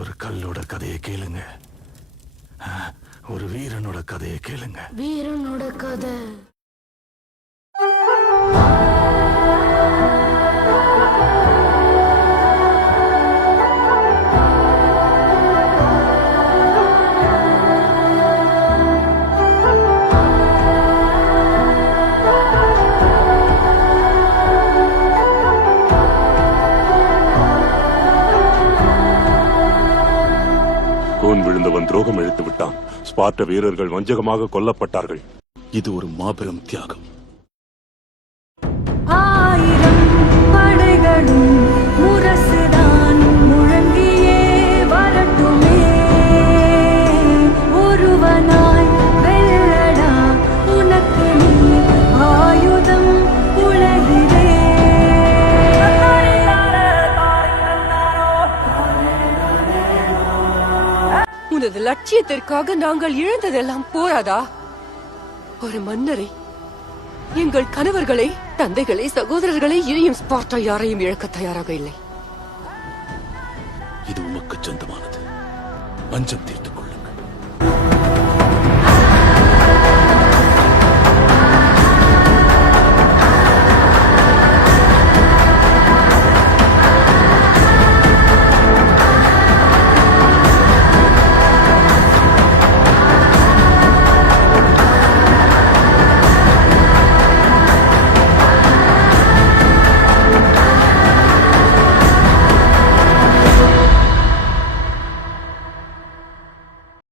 ஒரு கல்லோட கதையை கேளுங்க, ஒரு வீரனோட கதையை கேளுங்க. வீரனோட கதை. கூன் விழுந்தவன் துரோகம் இழுத்து விட்டான். ஸ்பார்ட்ட வீரர்கள் வஞ்சகமாக கொல்லப்பட்டார்கள். இது ஒரு மாபெரும் தியாகம். ஆயிரம் படைகளும் முரசுதான் முழங்கியே வரட்டுமே, ஒருவனாய் வெல்லடா உனக்கு நீ ஆயுதம் உலகிலே. உனது லட்சியத்திற்காக நாங்கள் இழந்ததெல்லாம் போராதா? ஒரு மன்னரை, எங்கள் கணவர்களை, தந்தைகளை, சகோதரர்களை, இனியும் ஸ்பார்ட்டா யாரையும் இழக்க தயாராக இல்லை. இது உமக்கு சொந்தமானது. பஞ்சம் தீர்த்து